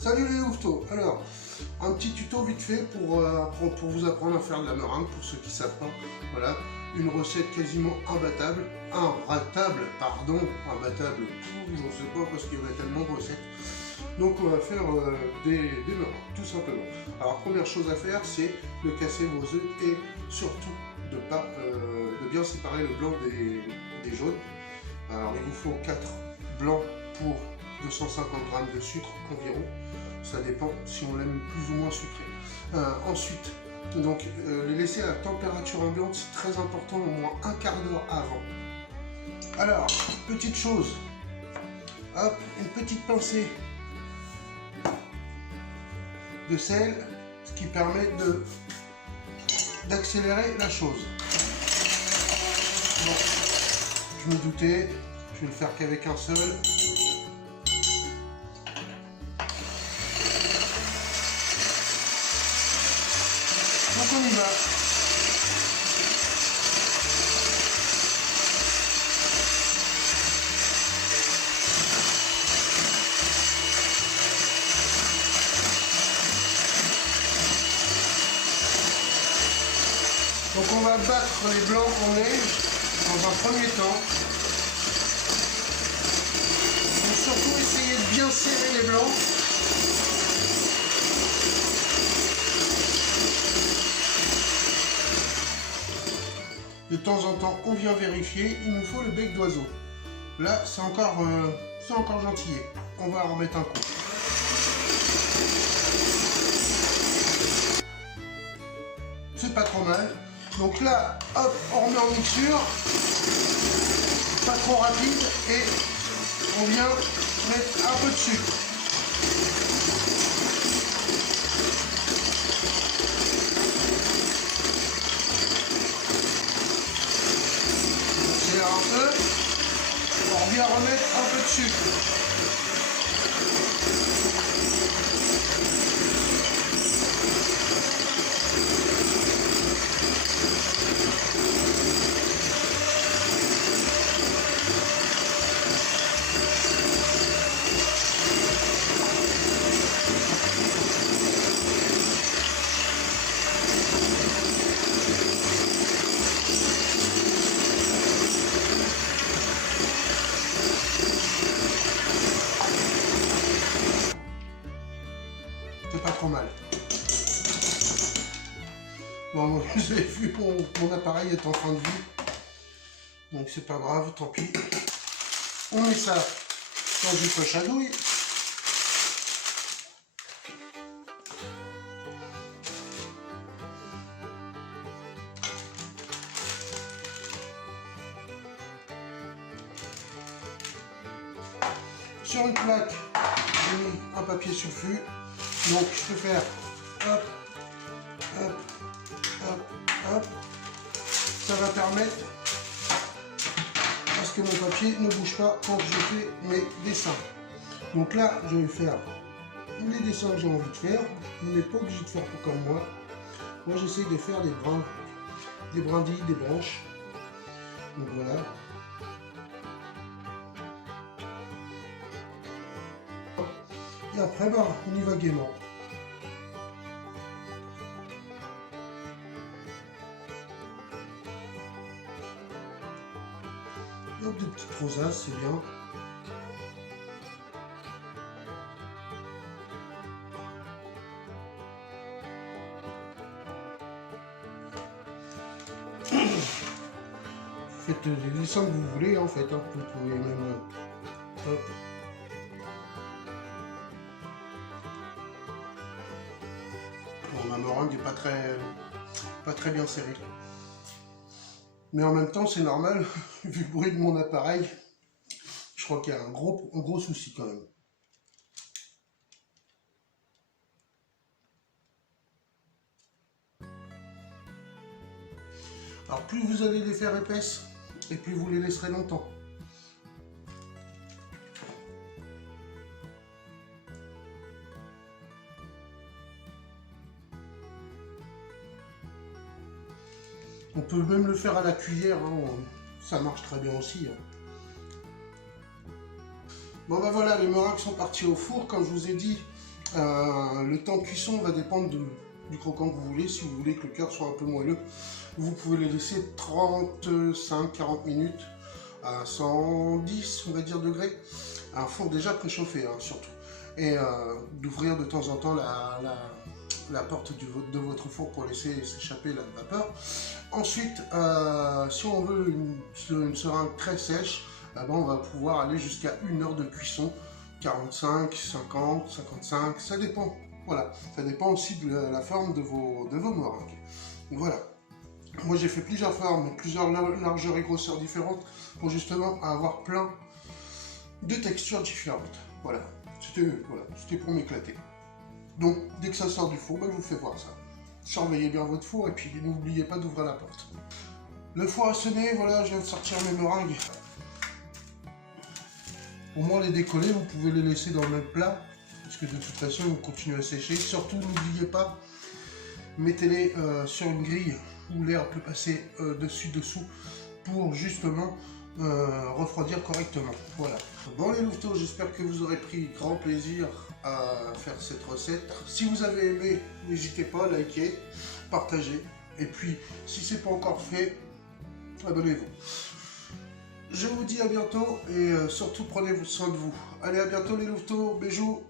Salut les louveteaux. Alors, un petit tuto vite fait pour vous apprendre à faire de la meringue, pour ceux qui ne savent pas. Voilà, une recette quasiment imbattable, imbattable, je ne sais pas parce qu'il y en a tellement de recettes. Donc on va faire des meringues, tout simplement. Alors première chose à faire, c'est de casser vos œufs et surtout de bien séparer le blanc des jaunes. Alors il vous faut 4 blancs pour 250 g de sucre environ. Ça dépend si on l'aime plus ou moins sucré. Ensuite, donc les laisser à la température ambiante, c'est très important, au moins un quart d'heure avant. Alors, petite chose, hop, une petite pincée de sel, ce qui permet d'accélérer la chose. Bon, je me doutais, je vais le faire qu'avec un seul. Donc on y va. Donc on va battre les blancs en neige dans un premier temps. Donc surtout essayer de bien serrer les blancs. De temps en temps, on vient vérifier, il nous faut le bec d'oiseau. Là, c'est encore gentillet. On va en remettre un coup. C'est pas trop mal. Donc là, hop, on remet en mixture. Pas trop rapide. Et on vient mettre un peu de sucre. Un peu, on vient remettre un peu de sucre. C'est pas trop mal. Bon, vous avez vu, mon appareil est en fin de vie. Donc c'est pas grave, tant pis. On met ça dans une poche à douille. Sur une plaque, j'ai mis un papier sulfu. Donc je peux faire hop, hop, hop, hop. Ça va permettre à ce que mon papier ne bouge pas quand je fais mes dessins. Donc là, je vais faire les dessins que j'ai envie de faire. Vous n'êtes pas obligé de faire tout comme moi. Moi, j'essaie de faire des brindilles, des branches. Donc voilà. Et après, bah, on y va gaiement. Hop, des petites rosaces, c'est bien. Faites les dessins que vous voulez, en fait. Hein. Vous pouvez même... hop. Bon, ma meringue n'est pas très bien serrée. Mais en même temps, c'est normal, vu le bruit de mon appareil, je crois qu'il y a un gros souci quand même. Alors plus vous allez les faire épaisses, et plus vous les laisserez longtemps. On peut même le faire à la cuillère, hein. Ça marche très bien aussi. Hein. Bon ben voilà, les meringues sont partis au four, comme je vous ai dit, Le temps de cuisson va dépendre du croquant que vous voulez. Si vous voulez que le cœur soit un peu moelleux, vous pouvez le laisser 35-40 minutes à 110, on va dire, degrés. Un four déjà préchauffé, hein, surtout. Et d'ouvrir de temps en temps la porte de votre four pour laisser s'échapper la vapeur. Ensuite, si on veut une seringue très sèche, ben on va pouvoir aller jusqu'à 1 heure de cuisson, 45, 50, 55, ça dépend. Voilà, ça dépend aussi de la forme de vos meringues. Voilà. Moi j'ai fait plusieurs formes, plusieurs largeurs et grosseurs différentes pour justement avoir plein de textures différentes. Voilà, c'était pour m'éclater. Donc dès que ça sort du four, ben, je vous fais voir ça. Surveillez bien votre four et puis n'oubliez pas d'ouvrir la porte. Le four a sonné, voilà, je viens de sortir mes meringues. Pour moi les décoller, vous pouvez les laisser dans le même plat, parce que de toute façon ils vont continuer à sécher. Surtout n'oubliez pas, mettez-les sur une grille où l'air peut passer dessus-dessous pour justement refroidir correctement. Voilà. Bon les louveteaux, j'espère que vous aurez pris grand plaisir à faire cette recette. Si vous avez aimé, n'hésitez pas à liker, partager. Et puis, si c'est pas encore fait, abonnez-vous. Je vous dis à bientôt et surtout prenez soin de vous. Allez, à bientôt les louveteaux, bisous.